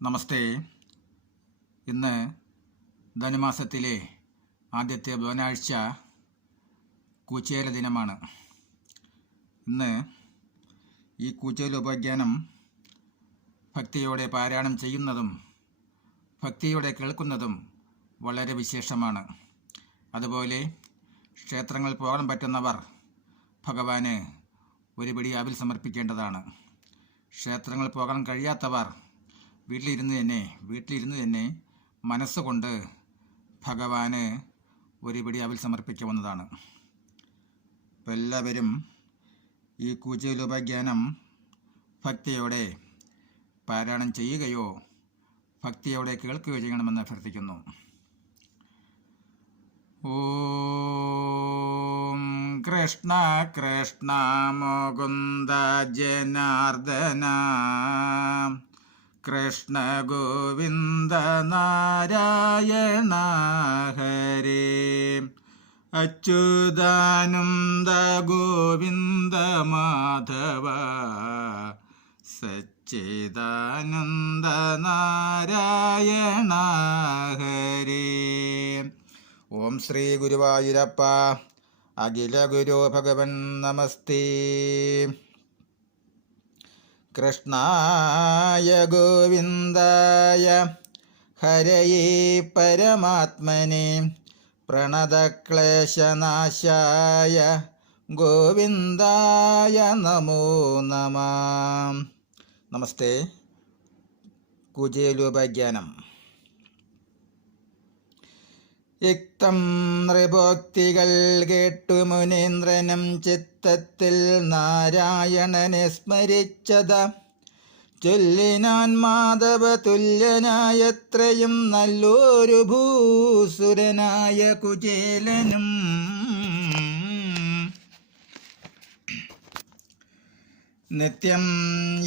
നമസ്തേ. ഇന്ന് ധനുമാസത്തിലെ ആദ്യത്തെ ബുധനാഴ്ച കൂച്ചേല ദിനമാണ്. ഇന്ന് ഈ കൂച്ചേല ഉപാഖ്യാനം ഭക്തിയോടെ പാരായണം ചെയ്യുന്നതും ഭക്തിയോടെ കേൾക്കുന്നതും വളരെ വിശേഷമാണ്. അതുപോലെ ക്ഷേത്രങ്ങളിൽ പോകാൻ പറ്റുന്നവർ ഭഗവാന് ഒരു പിടി അവിൽ സമർപ്പിക്കേണ്ടതാണ്. ക്ഷേത്രങ്ങളിൽ പോകാൻ കഴിയാത്തവർ വീട്ടിലിരുന്ന് തന്നെ മനസ്സുകൊണ്ട് ഭഗവാന് ഒരു പിടി അവിൽ സമർപ്പിക്കാവുന്നതാണ്. അപ്പോൾ എല്ലാവരും ഈ കൂച്ചേലോപാഖ്യാനം ഭക്തിയോടെ പാരായണം ചെയ്യുകയോ ഭക്തിയോടെ കേൾക്കുകയോ ചെയ്യണമെന്ന് അഭ്യർത്ഥിക്കുന്നു. ഓം കൃഷ്ണ കൃഷ്ണ മുകുന്ദ ജനാർദ്ദന കൃഷ്ണ ഗോവിന്ദ നാരായണ ഹരേ അച്യുതാനന്ദ ഗോവിന്ദ മാധവ സച്ചിദാനന്ദ നാരായണ ഹരേ. ഓം ശ്രീ ഗുരുവായൂരപ്പ അഖില ഗുരു ഭഗവൻ നമസ്തേ. കൃഷ്ണായ ഗോവിന്ദായ ഹരയേ പരമാത്മനെ പ്രണതക്ലേശനാശായ ഗോവിന്ദായ നമോ നമഃ. നമസ്തേ. കൂച്ചേലോപാഖ്യാനം. യുക്തം നൃപോക്തികൾ കേട്ടു മുനീന്ദ്രനും ചിത്തത്തിൽ നാരായണനെ സ്മരിച്ചത ചൊല്ലിനാൻ മാധവ തുല്യനായത്രയും നല്ലൊരു ഭൂസുരനായ കുചേലനും. നിത്യം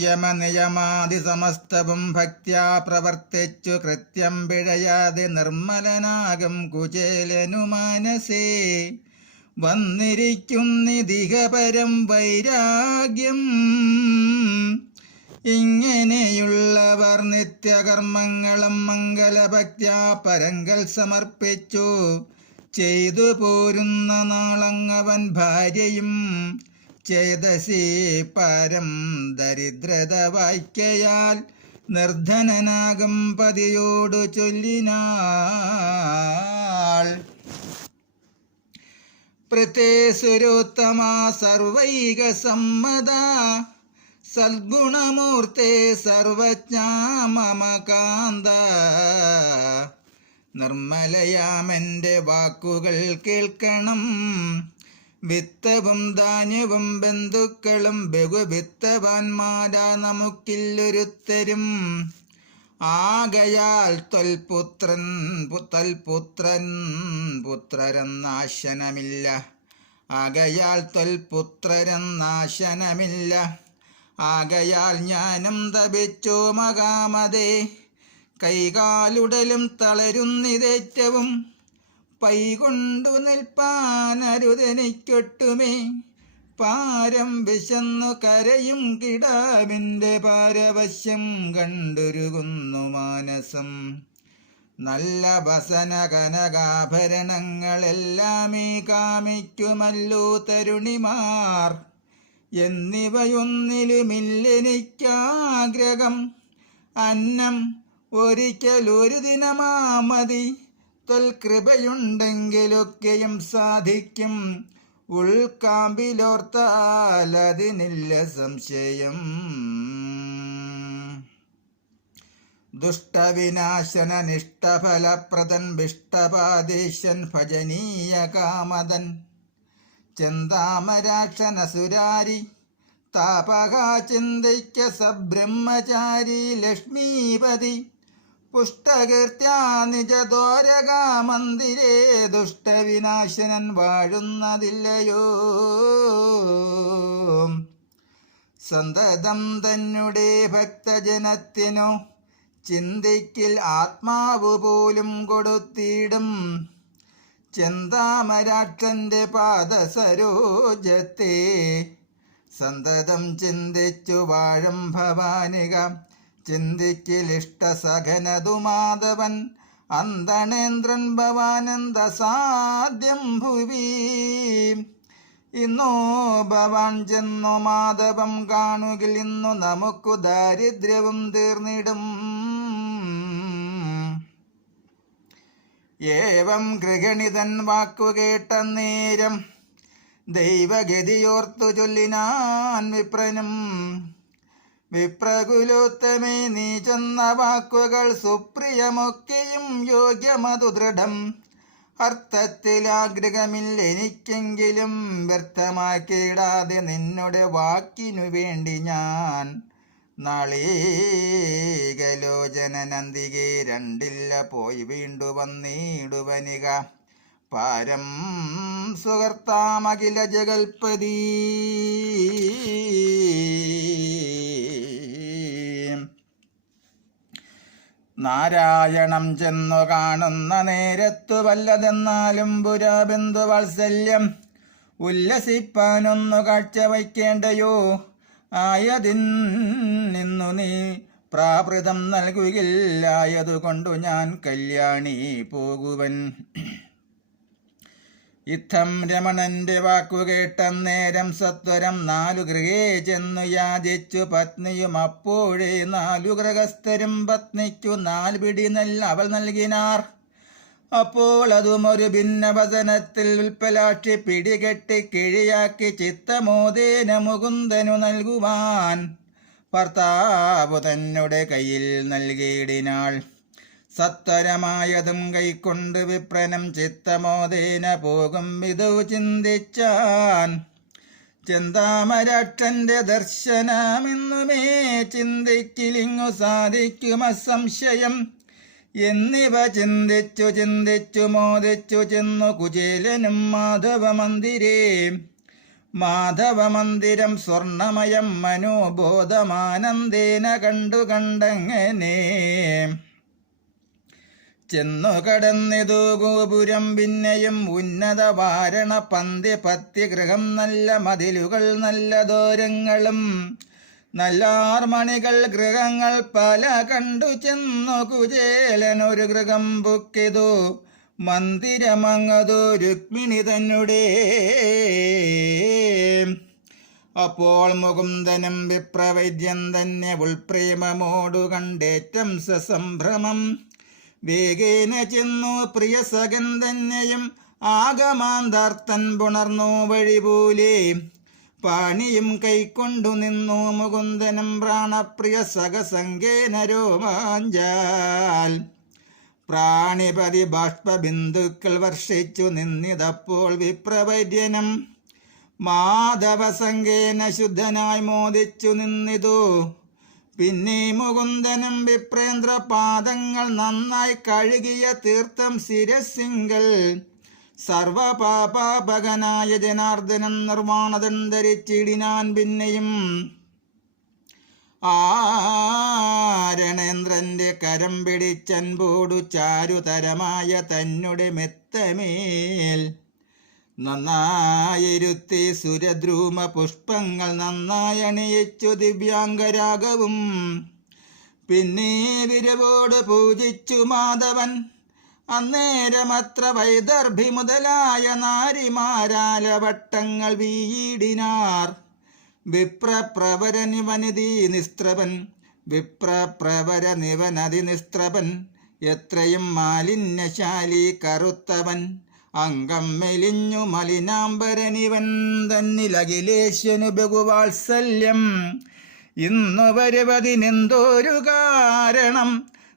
യമനിയമാദി സമസ്തവും ഭക്ത്യാ പ്രവർത്തിച്ചു കൃത്യം പിഴയാതെ നിർമ്മലനാകും കുചേലനു മനസേ വന്നിരിക്കുന്നിതിഹപരം വൈരാഗ്യം. ഇങ്ങനെയുള്ളവർ നിത്യകർമ്മങ്ങളും മംഗലഭക്ത്യാ പരങ്കൽ സമർപ്പിച്ചു ചെയ്തു പോരുന്ന നാളങ്ങവൻ ഭാര്യയും ചേതസി പരം ദരിദ്രത വായിക്കയാൽ നിർധനനാകും പതിയോടു ചൊല്ലിനാൾ. പ്രത്യസുരോത്തമാ സർവൈക സമ്മത സദ്ഗുണമൂർത്തേ സർവജ്ഞാ മമ കാന്ത നിർമ്മലയാമെൻ്റെ വാക്കുകൾ കേൾക്കണം. വിത്തവും ധാന്യവും ബന്ധുക്കളും ബഹുവിത്തവാന്മാരാ നമുക്കില്ലൊരുത്തരും. ആകയാൽ പുത്രരെന്നാശനമില്ല. ആകയാൽ ജ്ഞാനം തപിച്ചു മകാമതേ കൈകാലുടലും തളരുന്നിതേറ്റവും പൈകൊണ്ടു നിൽപ്പാനരുതെനിക്കൊട്ടുമേ. പാരം വിശന്നു കരയും കിടാവിൻ്റെ പാരവശ്യം കണ്ടുരുകുന്നു മാനസം. നല്ല വസന കനകാഭരണങ്ങളെല്ലാമേ കാമിക്കുമല്ലോ തരുണിമാർ. എന്നിവയൊന്നിലുമില്ലെനിക്കാഗ്രഹം. അന്നം ഒരിക്കലൊരു ദിനമാമതി. കൃപയുണ്ടെങ്കിലൊക്കെയും സാധിക്കും. ഉൾക്കാമ്പിലോർത്താൽ അതിനില്ല സംശയം. ദുഷ്ടവിനാശന നിഷ്ഠഫലപ്രദൻ വിഷ്ടപാദേശൻ ഭജനീയ കാമദൻ ചെന്താമരാക്ഷനസുരാരി താപക ചിന്തയ്ക്ക സബ്രഹ്മചാരി ലക്ഷ്മീപതി പുഷ്ടകീർത്യാ നിജദ്വാരകാമന്ദിരേ ദുഷ്ടവിനാശനൻ വാഴുന്നതില്ലയോ. സന്തതം തന്നെ ഭക്തജനത്തിനു ചിന്തിക്കിൽ ആത്മാവു പോലും കൊടുത്തിടും. ചെന്താമരാക്ഷന്റെ പാദസരോജത്തെ സന്തതം ചിന്തിച്ചു വാഴും ഭവാനിക ചിന്തിക്കിലിഷ്ടസഖനതു മാധവൻ അന്തണേന്ദ്രൻ ഭവാനന്ദ സാധ്യം ഭുവി. ഇന്നോ ഭവാൻ ചെന്നു മാധവം കാണുകിൽ ഇന്നു നമുക്കു ദാരിദ്ര്യവും തീർന്നിടും. ഏവം ഗൃഹണിതൻ വാക്കുകേട്ട നേരം ദൈവഗതിയോർത്തു ചൊല്ലിനാൻ വിപ്രനും. വിപ്രകുലോത്തമേ, നീ ചെന്ന വാക്കുകൾ സുപ്രിയമൊക്കെയും യോഗ്യമതു ദൃഢം. അർത്ഥത്തിലാഗ്രഹമില്ല എനിക്കെങ്കിലും വ്യർത്ഥമാക്കിയിടാതെ നിന്നുടെ വാക്കിനു വേണ്ടി ഞാൻ നാളീകലോചനനന്ദികെ രണ്ടില്ല പോയി വീണ്ടു വന്നിടുവനിക. പാരം സുഹൃത്താമഖില ജഗൽപതി. നാരായണം ചെന്നു കാണുന്ന നേരത്തു വല്ലതെന്നാലും പുരാബന്ധു വാത്സല്യം ഉല്ലസിപ്പാനൊന്നു കാഴ്ച വയ്ക്കേണ്ടയോ. ആയതിന്നു നീ പ്രാകൃതം നൽകുകയില്ലായതുകൊണ്ടു ഞാൻ കല്യാണി പോകുവൻ. ഇത്തം രമണന്റെ വാക്കുകേട്ട നേരം സത്വരം 4 ഗൃഹേ ചെന്നു യാചിച്ചു പത്നിയും. അപ്പോഴേ 4 ഗൃഹസ്ഥരും പത്നിക്കു 4 പിടി അവൾ നൽകിനാർ. അപ്പോൾ അതും ഒരു ഭിന്നവസനത്തിൽ ഉൽപ്പലാക്ഷി പിടികെട്ടി കിഴിയാക്കി ചിത്തമോദേന മുകുന്ദനു നൽകുവാൻ ഭർത്താവു തന്നുടെ കയ്യിൽ നൽകിയിടിനാൾ. സത്വരമായതും കൈക്കൊണ്ട് വിപ്രനം ചിത്തമോദേന പോകും വിധു ചിന്തിച്ചാൻ. ചിന്താമരാക്ഷന്റെ ദർശനമെന്നുമേ ചിന്തിക്കിലിങ്ങു സാധിക്കുമസംശയം എന്നിവ ചിന്തിച്ചു ചിന്തിച്ചു മോദിച്ചു ചെന്നു കുചേലനും മാധവമന്ദിരേ. മാധവമന്ദിരം സ്വർണമയം മനോബോധമാനന്ദേന കണ്ടങ്ങനെ ചെന്നു കടന്നിതു ഗോപുരം. പിന്നെയും ഉന്നത വാരണ പന്തി പത്യഗൃഹം നല്ല മതിലുകൾ നല്ല ദോരങ്ങളും നല്ലാർമണികൾ ഗൃഹങ്ങൾ പല കണ്ടു ചെന്നു കുചേലനൊരു ഗൃഹം ബുക്കിതു. മന്ദിരമങ്ങതു രുക്മിണി തന്നുടേ. അപ്പോൾ മുകുന്ദനും വിപ്രവൈദ്യം തന്നെ ഉൾപ്രേമമോടു കണ്ടേറ്റം സസംഭ്രമം. വേഗേന ചെന്നു പ്രിയ സഖൻ തന്നെയും ആഗമാന്താർത്തൻ പുണർന്നു വഴിപോലെ. പാണിയും കൈക്കൊണ്ടു നിന്നു മുകുന്ദനും പ്രാണപ്രിയ സഖസംഗേന രോമാഞ്ചാൽ. പ്രാണിപതി ബാഷ്പബിന്ദുക്കൾ വർഷിച്ചു നിന്നിതപ്പോൾ വിപ്രവൈദ്യനും മാധവസംഗേന ശുദ്ധനായി മോദിച്ചു നിന്നിതു. പിന്നെ മുകുന്ദനും വിപ്രേന്ദ്ര പാദങ്ങൾ നന്നായി കഴുകിയ തീർത്ഥം ശിരസിങ്കൽ സർവപാപാപകനായ ജനാർദ്ദനൻ നിർമ്മാണതൻ ധരിച്ചിടിനാൻ. പിന്നെയും ആരണേന്ദ്രന്റെ കരം പിടിച്ചൻപോടു ചാരുതരമായ തന്നുടെ മെത്തമേൽ നന്നായിരുത്തി സുരദ്രൂമ പുഷ്പങ്ങൾ നന്നായി അണിയിച്ചു ദിവ്യാംഗരാഗവും. പിന്നെ വിരവോട് പൂജിച്ചു മാധവൻ. അന്നേരമത്ര വൈദർഭി മുതലായ നാരിമാരാലവട്ടങ്ങൾ വീയിടിനാർ. വിപ്രപ്രവര നിവനതി നിസ്ത്രപൻ. വിപ്രപ്രവര നിവനതി നിസ്ത്രപൻ. എത്രയും മാലിന്യശാലി കറുത്തവൻ. അംഗം മെലിഞ്ഞു മലിനാംബരനിവൻ തന്നിലഖിലേശ്വനു ബഹുവാത്സല്യം. ഇന്നു വരുവതിനെന്തോരു കാരണം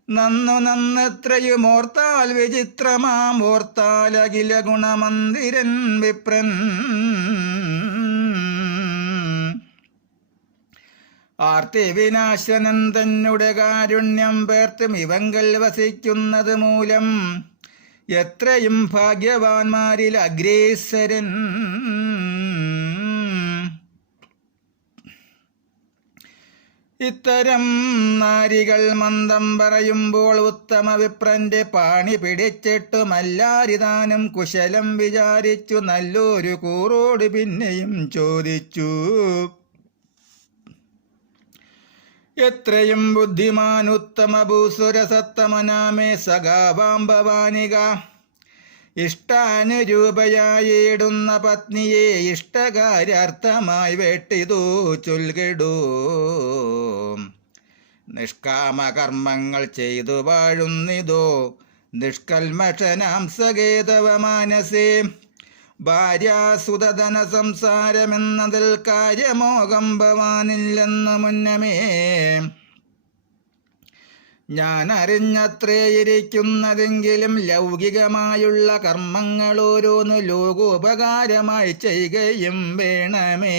നന്നു നന്നെത്രയും ഓർത്താൽ വിചിത്രമാം. ഓർത്താൽ അഖില ഗുണമന്ദിരൻ വിപ്രൻ. ആർത്തി വിനാശനൻ തന്നുടെ കാരുണ്യം പേർത്തും ഇവങ്കൽ വസിക്കുന്നത് മൂലം എത്രയും ഭാഗ്യവാന്മാരിൽ അഗ്രേസരൻ. ഇത്തരം നാരികൾ മന്ദം പറയുമ്പോൾ ഉത്തമ വിപ്രന്റെ പാണി പിടിച്ചിട്ടുമല്ലാരിതാനും കുശലം വിചാരിച്ചു നല്ലൊരു കൂറോട് പിന്നെയും ചോദിച്ചു. എത്രയും ബുദ്ധിമാൻ ഉത്തമ ഭൂസുരസത്തമനാമേ സഖാവാംബവാനിക. ഇഷ്ടാനുരൂപയായിടുന്ന പത്നിയെ ഇഷ്ടകാര്യാർത്ഥമായി വെട്ടിതു ചൊൽകിടൂ. നിഷ്കാമകർമ്മങ്ങൾ ചെയ്തു വാഴുന്നിതോ നിഷ്കൽമഷനാം സകേതവ മാനസേ. ഭാര്യാസുതധന സംസാരമെന്നതിൽ കാര്യമോഹം ഭവാനില്ലെന്നു മുന്നമേ. ഞാൻ അറിഞ്ഞത്രേ ഇരിക്കുന്നതെങ്കിലും ലൗകികമായുള്ള കർമ്മങ്ങൾ ഓരോന്നു ലോകോപകാരമായി ചെയ്യുകയും വേണമേ.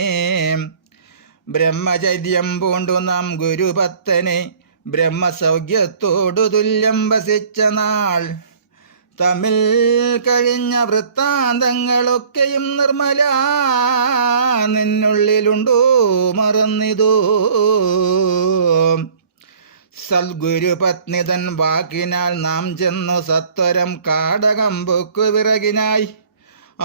ബ്രഹ്മചര്യം പൂണ്ടു നാം ഗുരുഭക്തനെ ബ്രഹ്മസൗഖ്യത്തോടു തുല്യം വസിച്ച നാൾ തമ്മിൽ കഴിഞ്ഞ വൃത്താന്തങ്ങളൊക്കെയും നിർമ്മല നിന്നുള്ളിലുണ്ടോ മറന്നിതോ. സദ്ഗുരുപത്നിതൻ വാക്കിനാൽ നാം ചെന്നു സത്വരം കാടകമ്പുക്കു വിറകിനായി.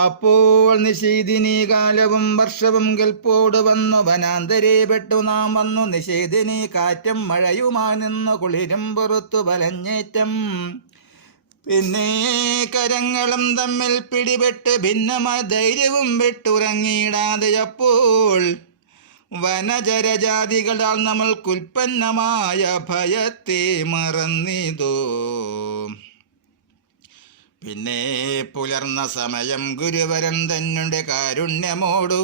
അപ്പോൾ നിഷേധിനി കാലവും വർഷവും കെൽപ്പോട് വന്നു വനാന്തരേ പെട്ടു നാം വന്നു. നിഷേധിനി കാറ്റും മഴയുമായി നിന്നു കുളിരും പുറത്തു വലഞ്ഞേറ്റം. പിന്നെ കരങ്ങളും തമ്മിൽ പിടിപെട്ട് ഭിന്നമായ ധൈര്യവും വിട്ടുറങ്ങിയിടാതെ അപ്പോൾ വനചരജാതികളാൽ നമ്മൾക്കുൽപ്പന്നമായ ഭയത്തെ മറന്നിതോ. പിന്നെ പുലർന്ന സമയം ഗുരുവരൻ തന്നെ കാരുണ്യമോടു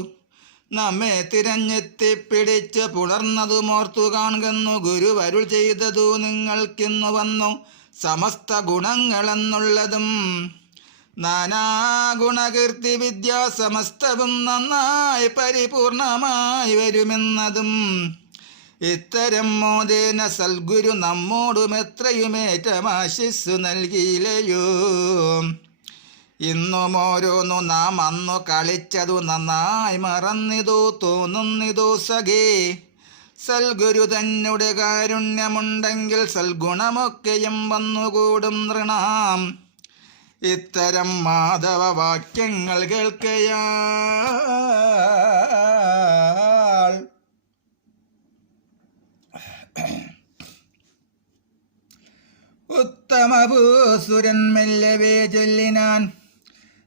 നമ്മെ തിരഞ്ഞെത്തിപ്പിടിച്ച് പുലർന്നതുമോർത്തു കാണുന്നു. ഗുരുവരുൾ ചെയ്തതു നിങ്ങൾക്കിന്നു വന്നു സമസ്ത ഗുണങ്ങളെന്നുള്ളതും നാനാഗുണകീർത്തി വിദ്യ സമസ്തവും നന്നായി പരിപൂർണമായി വരുമെന്നതും. ഇത്തരം മോദേന സൽഗുരു നമ്മോടും എത്രയുമേറ്റമാശിസ്സു നൽകിയില്ലയോ. ഇന്നും ഓരോന്നു നാം അന്നു കളിച്ചതു നന്നായി മറന്നിതോ തോന്നുന്നിതോ സഖേ. സൽഗുരു തന്നെ കാരുണ്യമുണ്ടെങ്കിൽ സൽഗുണമൊക്കെയും വന്നുകൂടും നൃണാം. ഇത്തരം മാധവ വാക്യങ്ങൾ കേൾക്കയാൽ ഉത്തമഭൂസുരൻ മെല്ലവേ ചൊല്ലിനാൻ.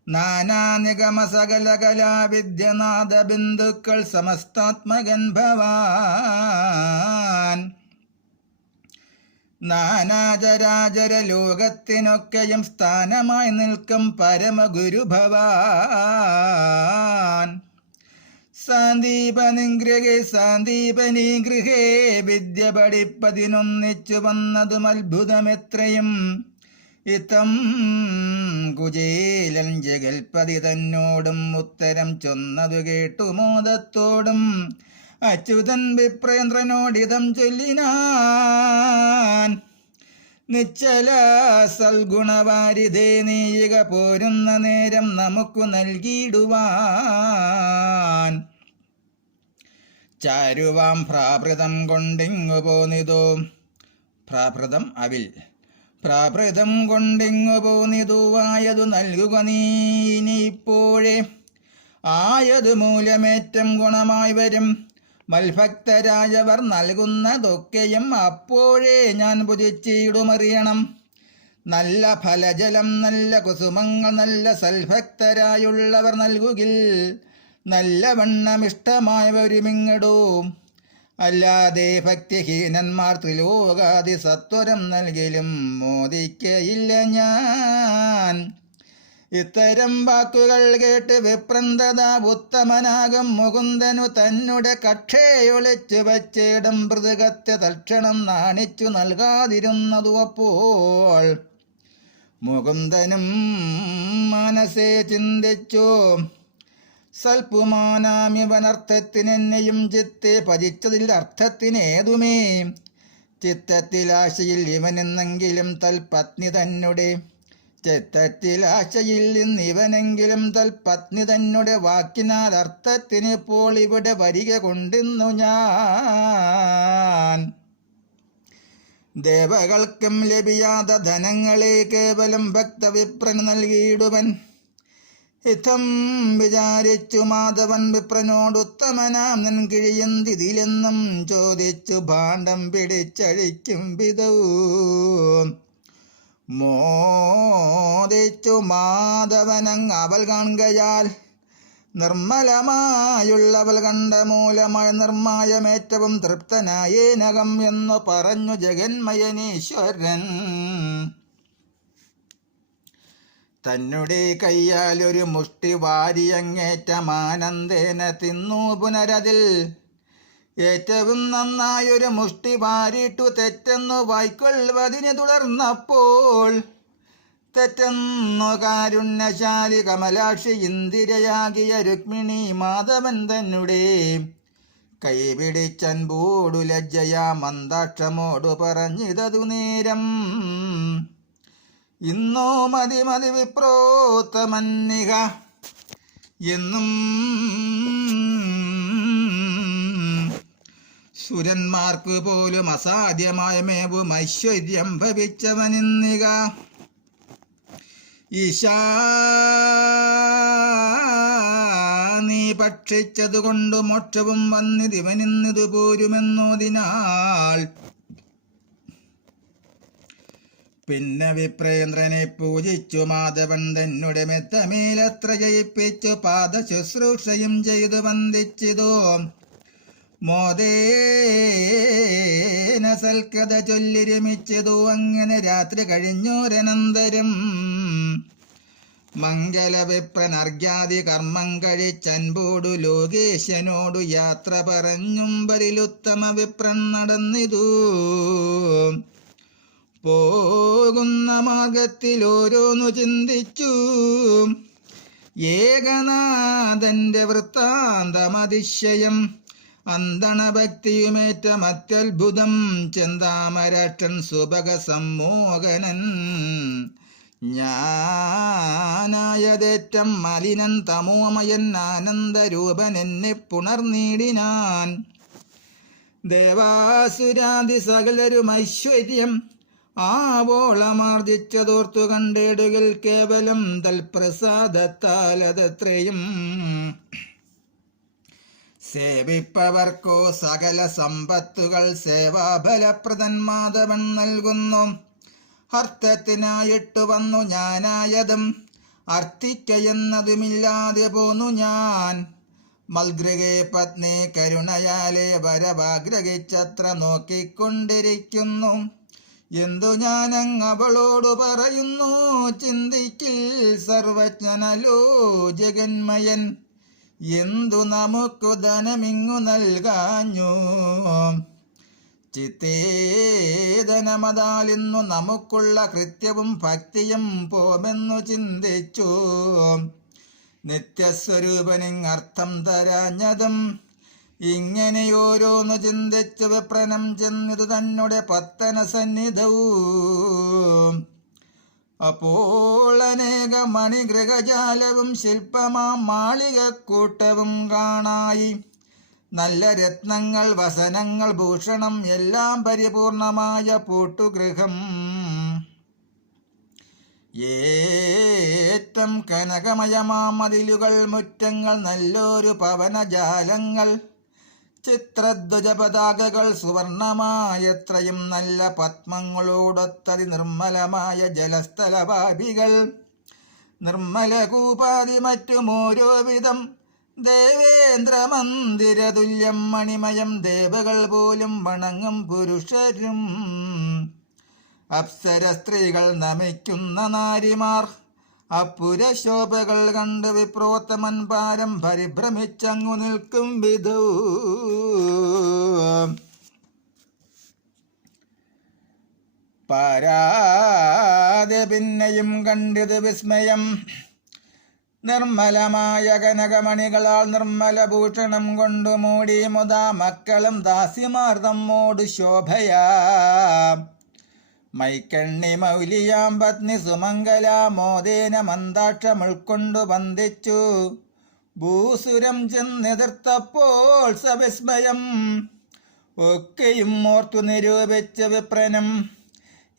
നാനാ നിഗമ സകല കലാവിദ്യനാഥ ബിന്ദുക്കൾ സമസ്താത്മകൻ ഭവാൻ. നാനാചരാചര ലോകത്തിനൊക്കെയും സ്ഥാനമായി നിൽക്കും പരമഗുരു ഭവാൻ. സാന്ദീപനിഗൃഹേ സാന്ദീപനിഗൃഹേ വിദ്യ പഠിപ്പതിനൊന്നിച്ചു വന്നതും അത്ഭുതമെത്രയും. ഇത്തം കുചേലൻ ജഗൽപതി തന്നോടും ഉത്തരം ചൊന്നതു കേട്ടു മോദത്തോടും അച്യുതൻ വിപ്രേന്ദ്രനോടിതം ചൊല്ലിനാൻ. നിശ്ചല സൽഗുണവാരിധേ നീയിക പോരുന്ന നേരം നമുക്കു നൽകിയിടുവാൻ. ചാരുവാം പ്രാഭൃതം കൊണ്ടിങ്ങു പോന്നിതോ. പ്രാഭൃതം അവിൽ. പ്രാഭൃതം കൊണ്ടിങ്ങു പോന്നിതു ആയതു നൽകുക നീനിപ്പോഴേ. ആയതു മൂലമേറ്റം ഗുണമായി വരും. മൽഭക്തരായവർ നൽകുന്നതൊക്കെയും അപ്പോഴേ ഞാൻ ഭുജിച്ചിടുമറിയണം. നല്ല ഫലജലം നല്ല കുസുമങ്ങൾ നല്ല സൽഭക്തരായുള്ളവർ നൽകുകിൽ നല്ലവണ്ണമിഷ്ടമായവരുമിങ്ങടോ. അല്ലാതെ ഭക്തിഹീനന്മാർ ത്രിലോകാദി സത്വരം നൽകിലും മോദിക്കയില്ല ഞാൻ. ഇത്തരം വാക്കുകൾ കേട്ട് വിപ്രന്തത ഉത്തമനാകും മുകുന്ദനു തന്നെ കക്ഷയൊളിച്ചു വച്ചിടം മൃദുകത്തെ തൽക്ഷണം നാണിച്ചു നൽകാതിരുന്നതു. അപ്പോൾ മുകുന്ദനും മനസ്സേ ചിന്തിച്ചു, സൽപുമാനാമിവനർത്ഥത്തിനെന്നെയും ചിത്തെ പതിച്ചതിൽ അർത്ഥത്തിനേതുമേ. ചിത്തത്തിലാശയിൽ ഇവനെന്നെങ്കിലും തൽപത്നി തന്നെ ചിത്തത്തിലാശയിൽ ഇവനെങ്കിലും തൽപത്നി തന്നെ വാക്കിനാൽ അർത്ഥത്തിനിപ്പോൾ ഇവിടെ വരിക കൊണ്ടിന്നു ഞാൻ. ദേവകൾക്കും ലഭിയാത്ത ധനങ്ങളെ കേവലം ഭക്തവിപ്രന് നൽകിയിടുവൻ. ഇത്തം വിചാരിച്ചു മാധവൻ വിപ്രനോടുത്തമനാം നിൻ കിഴിയന്തിതിലെന്നും ചോദിച്ചു ഭാണ്ഡം പിടിച്ചഴിക്കും വിധവും മോദിച്ചു മാധവനങ് അവൾ കാണുകയാൽ നിർമ്മലമായുള്ളവൾ കണ്ട മൂലമായ നിർമായമേറ്റവും തൃപ്തനായേനകം എന്നു പറഞ്ഞു ജഗന്മയനീശ്വരൻ. തന്നെ കയ്യാൽ ഒരു മുഷ്ടി വാരിയങ്ങേറ്റമാനന്ദേന തിന്നു പുനരതിൽ ഏറ്റവും നന്നായൊരു മുഷ്ടി വാരിട്ടു തെറ്റെന്നു വായിക്കൊള്ളുവതിന് തുടർന്നപ്പോൾ തെറ്റെന്നു കാരുണ്യശാലി കമലാക്ഷി ഇന്ദിരയാകിയ രുക്മിണി മാധവൻ തന്നെ കൈപിടിച്ചൻപോടു ലജ്ജയാ മന്ദാക്ഷമോടു പറഞ്ഞിതതു നേരം ഇന്നോ മതി മതി വിപ്രോത്തമന്നിക എന്നും സുരന്മാർക്ക് പോലും അസാധ്യമായ മേവും ഐശ്വര്യം ഭവിച്ചവനിന്നിക ഈശാ നീ ഭക്ഷിച്ചതുകൊണ്ട് മോക്ഷവും വന്നിതിവനിന്നിതു പോരുമെന്നോതിനാൽ പിന്നെ വിപ്രേന്ദ്രനെ പൂജിച്ചു മാധവൻ തന്നെ മെത്തമേലത്ര ജയിപ്പിച്ചു പാദശുശ്രൂഷയും ചെയ്തു വന്ദിച്ചിതോ മോദേന സൽക്കഥ ചൊല്ലി രമിച്ചതോ. അങ്ങനെ രാത്രി കഴിഞ്ഞോരനന്തരം മംഗലവിപ്രനർഘ്യാദി കർമ്മം കഴിച്ചൻപോടു ലോകേശനോടു യാത്ര പറഞ്ഞും വരിലുത്തമ വിപ്രൻ നടന്നിതു. പോകുന്ന മാർഗത്തിൽ ഓരോന്നു ചിന്തിച്ചു ഏകനാഥന്റെ വൃത്താന്തമതിശയം അന്തണഭക്തിയുമേറ്റം അത്യത്ഭുതം ചെന്താമരാക്ഷൻ സുഭഗ സമ്മോഹനൻ ഞാനായതേറ്റം മലിനൻ തമോമയൻ ആനന്ദരൂപൻ എന്നെ പുണർനീടിനാൻ. ദേവാസുരാദി സകലരും ഐശ്വര്യം ആവോളമാർജിച്ചതോർത്തു കണ്ടിടുകിൽ കേവലം തൽപ്രസാദത്താൽ അതത്രയും സേവിപ്പവർക്കോ സകല സമ്പത്തുകൾ സേവാഫലപ്രദൻ മാധവൻ നൽകുന്നു. അർത്ഥത്തിനായിട്ടു വന്നു ഞാനായതും അർത്ഥിക്കയെന്നതുമില്ലാതെ പോന്നു ഞാൻ. മൽഗൃഹേ പത്നി കരുണയാലെ വരവാഗ്രഹിച്ചത്ര നോക്കിക്കൊണ്ടിരിക്കുന്നു. എന്തു ഞാനങ്ങവളോടു പറയുന്നു ചിന്തിക്കിൽ സർവജ്ഞനലോ ജഗന്മയൻ. എന്തു നമുക്കു ധനമിങ്ങു നൽകാഞ്ഞു ചിത്തേധനമതാലിന്നു നമുക്കുള്ള കൃത്യവും ഭക്തിയും പോമെന്നു ചിന്തിച്ചു. നിത്യസ്വരൂപനിങ്ങർത്ഥം തരാഞ്ഞതും ഇങ്ങനെ ഓരോന്നു ചിന്തിച്ചു വിപ്രനം ചെന്നിതു തന്നെ പത്തന സന്നിധവും. അപ്പോൾ അനേക മണിഗൃഹജാലവും ശില്പമാം മാളികക്കൂട്ടവും കാണായി. നല്ല രത്നങ്ങൾ വസനങ്ങൾ ഭൂഷണം എല്ലാം പരിപൂർണമായ പൂട്ടുഗൃഹം. ഏറ്റം കനകമയമാമതിലുകൾ മുറ്റങ്ങൾ നല്ലൊരു പവനജാലങ്ങൾ ചിത്രധ്വജപതാകകൾ സുവർണമായത്രയും നല്ല പത്മങ്ങളോടൊത്തതി നിർമ്മലമായ ജലസ്ഥലവാപികൾ നിർമ്മലകൂപാതി മറ്റുമോരോ വിധം ദേവേന്ദ്രമന്ദിരതുല്യം മണിമയം ദേവകൾ പോലും വണങ്ങും പുരുഷരും അപ്സര സ്ത്രീകൾ നമിക്കുന്ന നാരിമാർ അപ്പുരശോഭകൾ കണ്ട് വിപ്രോത്തമൻ പാരം പരിഭ്രമിച്ചങ്ങു നിൽക്കും വിധൂ. പാരാതെ പിന്നെയും കണ്ടിത് വിസ്മയം. നിർമ്മലമായ കനകമണികളാൽ നിർമ്മല ഭൂഷണം കൊണ്ടു മൂടി മുതാ മക്കളും ദാസിമാർ തമ്മോട് ശോഭയാ. മൈക്കണ്ണി മൗലിയാം പത്നി സുമംഗല മോദേന മന്ദാക്ഷം ഉൾക്കൊണ്ടു വന്ദിച്ചു. ഭൂസുരം ചെന്നെതിർത്തപ്പോൾ സവിസ്മയം ഒക്കെയും ഓർത്തു നിരൂപിച്ച വിപ്രനം.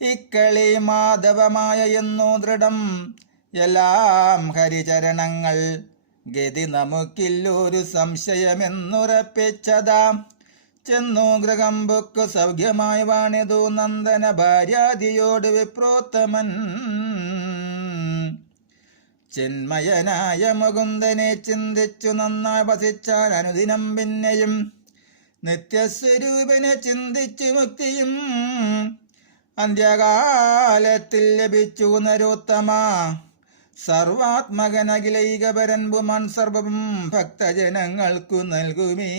ഇക്കളി മാധവമായ എന്നോ ദൃഢം എല്ലാം ഹരിചരണങ്ങൾ ഗതി നമുക്കില്ലൊരു സംശയമെന്നുറപ്പിച്ചതാം. ചെന്നു ഗൃഹം ബുക്ക് സൗഖ്യമായി വാണിതു നന്ദന ഭാര്യാദിയോട് വിപ്രോത്തമൻ. ചിന്മയനായ മുകുന്ദനെ ചിന്തിച്ചു നന്നായി വസിച്ചാൽ അനുദിനം പിന്നെയും നിത്യസ്വരൂപനെ ചിന്തിച്ചു മുക്തിയും അന്ത്യകാലത്തിൽ ലഭിച്ചു നരോത്തമ. സർവാത്മകനഖിലൈകപരൻ പുമാൻ സർവം ഭക്തജനങ്ങൾക്കു നൽകുമേ.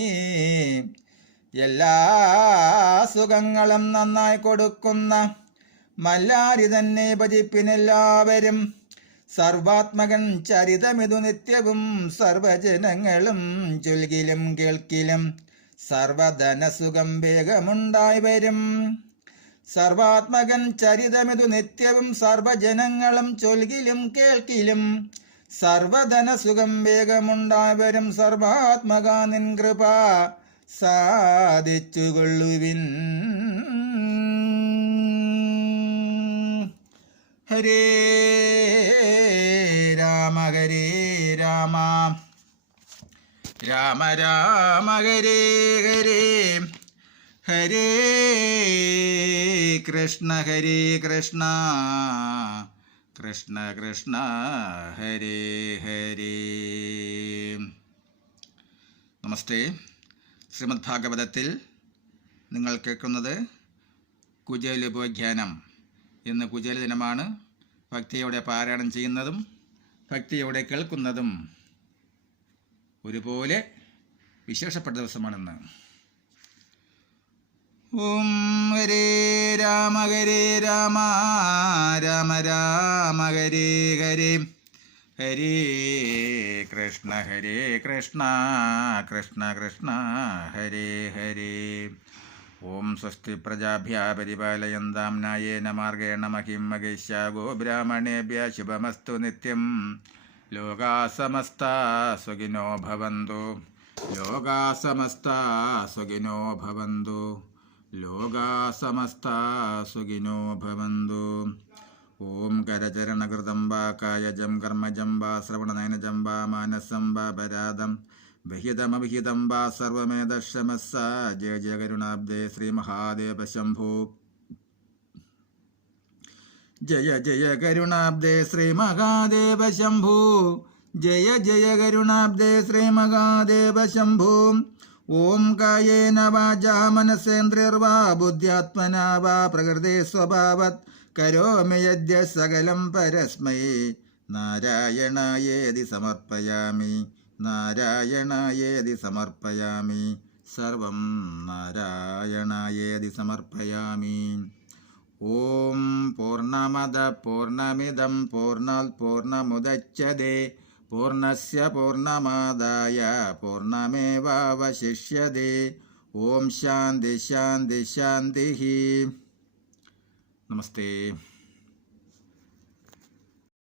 എല്ലാ സുഖങ്ങളും നന്നായി കൊടുക്കുന്ന മല്ലാരി തന്നെ ഭജിപ്പിനെല്ലാവരും. സർവാത്മകൻ ചരിതമിതു നിത്യവും സർവജനങ്ങളും ചൊൽകിലും കേൾക്കിലും സർവധനസുഖം വേഗമുണ്ടായി വരും. സർവാത്മകൻ ചരിതമിതു നിത്യവും സർവജനങ്ങളും ചൊൽകിലും കേൾക്കിലും സർവധനസുഖം വേഗമുണ്ടായി വരും. സർവാത്മക നിൻ കൃപ സാധിച്ചുകൊള്ളുവിൻ. ഹരേ രാമ ഹരേ രാമ രാമ രാമ ഹരേ ഹരേ ഹരേ കൃഷ്ണ കൃഷ്ണ കൃഷ്ണ കൃഷ്ണ ഹരേ ഹരേ. നമസ്തേ. ശ്രീമദ് ഭാഗവതത്തിൽ നിങ്ങൾ കേൾക്കുന്നത് കുചേലോപാഖ്യാനം. ഇന്ന് കുചേല ദിനമാണ്. ഭക്തിയോടെ പാരായണം ചെയ്യുന്നതും ഭക്തിയോടെ കേൾക്കുന്നതും ഒരുപോലെ വിശേഷപ്പെട്ട ദിവസമാണെന്ന്. ഓം ഹരേ രാമ രാമ രാമ ഹരേ ഹരേ ഹരേ കൃഷ്ണ കൃഷ്ണ കൃഷ്ണ കൃഷ്ണ ഹരേ ഹരേ. ഓം സ്വസ്തി പ്രജാഭ്യാ പരിപാലയന്താം ന്യായേന മാർഗേണ മഹിം മഹേശാ ഗോബ്രാഹ്മണേഭ്യഃ ശുഭമസ്തു നിത്യം. ലോകാ സമസ്താ സുഖിനോ ഭവന്തു. ലോകാ സമസ്താ സുഖിനോ ഭവന്തു. ലോകാ സമസ്താ സുഖിനോ ഭവന്തു. ഓം കരചരണകൃതം വാ കായജം കർമ്മജം വാ ശ്രവണനയനജം വാ മാനസം വാ പരാദം വിഹിതമവിഹിതം വാ സർവമേധക്ഷമസ്സ. ജയ ജയ കരുണാബ്ദേ ശ്രീ മഹാദേവ ശംഭോ. ജയ ജയ കരുണാബ്ദേ ശ്രീ മഹാദേവ ശംഭോ. ജയ ജയ കരുണാബ്ദേ ശ്രീ മഹാദേവ ശംഭോ. ഓം കായേന വാചാ മനസേന്ദ്രിർവാ ബുദ്ധ്യാത്മനാ വാ പ്രകൃതേ സ്വഭാവത് കരോമി യദ്യ സകലം പരസ്മൈ നാരായണായേതി സമർപ്പയാമി. നാരായണായേതി സമർപ്പയാമി. സർവം നാരായണായേതി സമർപ്പയാമി. ഓം പൂർണ്ണമദ പൂർണ്ണമിദം പൂർണ്ണാത് പൂർണ്ണമുദച്യതേ പൂർണ്ണസ്യ പൂർണ്ണമാദായ പൂർണ്ണമേവാവശിഷ്യതേ. ഓം ശാന്തി ശാന്തി ശാന്തി. നമസ്തേ.